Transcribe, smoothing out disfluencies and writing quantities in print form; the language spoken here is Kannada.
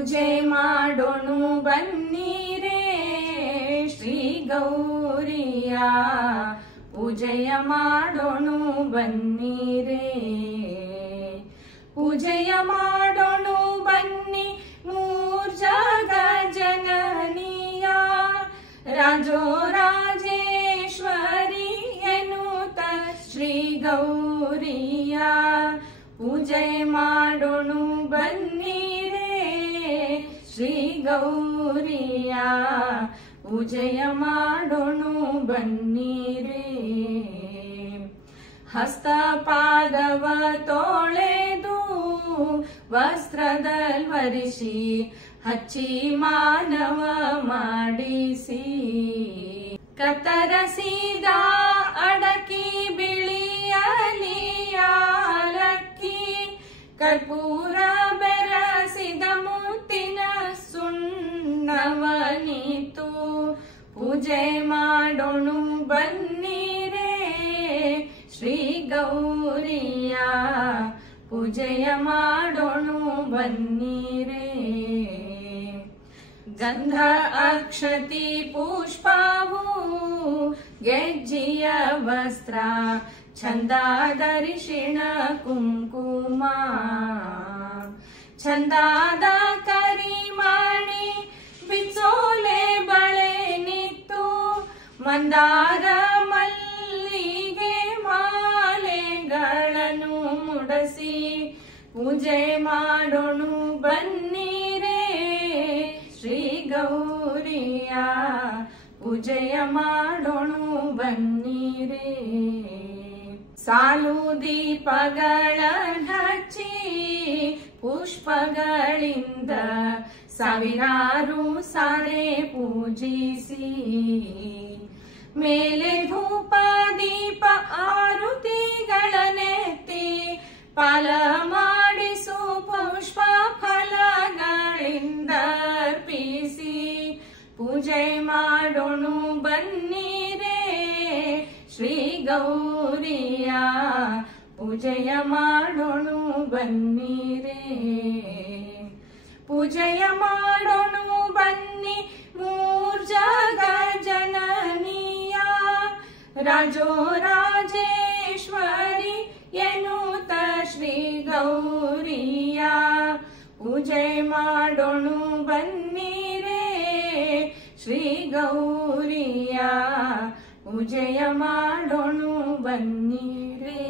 ಪೂಜೆ ಮಾಡೋಣು ಬನ್ನಿರೇ ಶ್ರೀ ಗೌರಿಯ ಪೂಜೆಯ ಮಾಡೋಣು ಬನ್ನಿರೇ ಪೂಜೆಯ ಮಾಡೋಣು ಬನ್ನಿ ಮೂರ್ಜಗ ಜನನಿಯ ರಾಜೋರಾಜೇಶ್ವರಿ ಎನ್ನುತ್ತ ಶ್ರೀ ಗೌರಿಯ ಪೂಜೆ ಮಾಡೋಣು ಬನ್ನಿರೇ ಶ್ರೀ ಗೌರಿಯ ಪೂಜೆಯ ಮಾಡೋಣು ಬನ್ನಿರೇ ಹಸ್ತಪಾದವ ತೊಳೆದು ವಸ್ತ್ರದಲ್ವರಿಸಿ ಹಚ್ಚಿ ಮಾನವ ಮಾಡಿಸಿ ಕತ್ತರಿಸಿದ ಅಡಕಿ ಬಿಳಿಯಲಿಯಾಲಕ್ಕಿ ಕರ್ಪೂರ ಬೆರಸಿದ ಮುತ್ತಿನ ಸುಣ್ಣವನಿತು ಪೂಜೆ ಮಾಡೋಣು ಬನ್ನಿರೇ ಶ್ರೀ ಗೌರಿಯ ಪೂಜೆಯ ಮಾಡೋಣು ಬನ್ನಿರೇ ಗಂಧ ಅಕ್ಷತಿ ಪುಷ್ಪವು ಗೆಜ್ಜಿಯ ವಸ್ತ್ರ ಚಂದಾದ ಅರಿಶಿಣ ಕುಂಕುಮ ಚಂದಾದ ಕರಿಮಣಿ ಬಿಚ್ಚೋಲೆ ಬಳೆ ನಿತ್ತು ಮಂದಾರ ಮಲ್ಲಿಗೆ ಮಾಲೆಗಳನ್ನು ಮುಡಸಿ ಪೂಜೆ ಮಾಡೋಣು ಬನ್ನಿರೇ ಶ್ರೀ ಗೌರಿಯ ಪೂಜೆಯ ಮಾಡೋಣು ಬನ್ನಿರೇ ಸಾಲು ದೀಪಗಳ ಹಚ್ಚಿ ಪುಷ್ಪಗಳಿಂದ ಸಾವಿರಾರು ಸಾರೆ ಪೂಜಿಸಿ ಮೇಲೆ ಧೂಪ ದೀಪ ಆರುತಿಗಳನ್ನೆತ್ತಿ ಪಾಲ ಮಾಡಿಸು ಪುಷ್ಪ ಫಲಗಳಿಂದ ಅರ್ಪಿಸಿ ಪೂಜೆ ಮಾಡೋಣು ಬನ್ನಿರೇ ಶ್ರೀ ಗೌರಿಯ ಪೂಜೆಯ ಮಾಡೋಣು ಬನ್ನಿರೇ ಪೂಜೆಯ ಮಾಡೋಣು ಬನ್ನಿ ಮೂರ್ಜಗ ಜನನಿಯ ರಾಜೋರಾಜೇಶ್ವರಿ ಎನ್ನುತ್ತ ಶ್ರೀ ಗೌರಿಯ ಪೂಜೆ ಮಾಡೋಣು ಬನ್ನಿರೇ ಶ್ರೀ ಗೌರಿಯ ಪೂಜೆಯ ಮಾಡೋಣು ಬನ್ನಿರೇ